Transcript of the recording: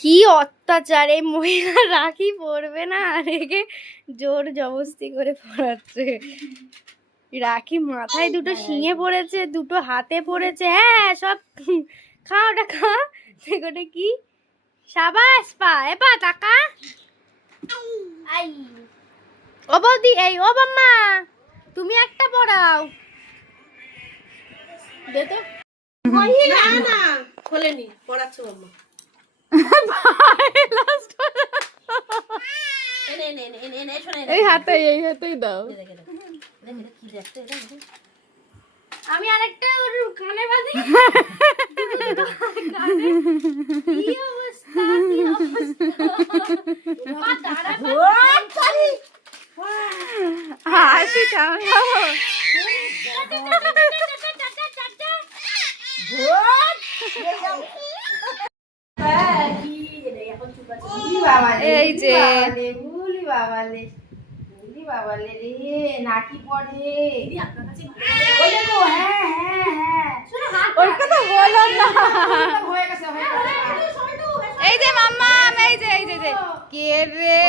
কি অত্যাচার, এই মহিলা রাখি পরবে না, রেখে জোর জবরদস্তি করে পরাচ্ছে। রাখি মাথায় দুটো শিঙে পড়েছে, দুটো হাতে পড়েছে। হ্যাঁ সব খা, ওটা খা। ওটা কি? সাবাস পা, এপা টাকা। ও বৌদি, এই ও বাম্মা, তুমি একটা পড়াও। দে তো। না না খোলেনি, পড়াচ্ছে মাম্মা। এই হাতেই দাও। আমি আরেকটা ওর কানে বাঁধি। কি অবস্থা, কি অবস্থা। হাসি থামাও। এই যে নাকি পড়ে ওর কথা বলো না। এই যে মাম্মা, এই যে কে রে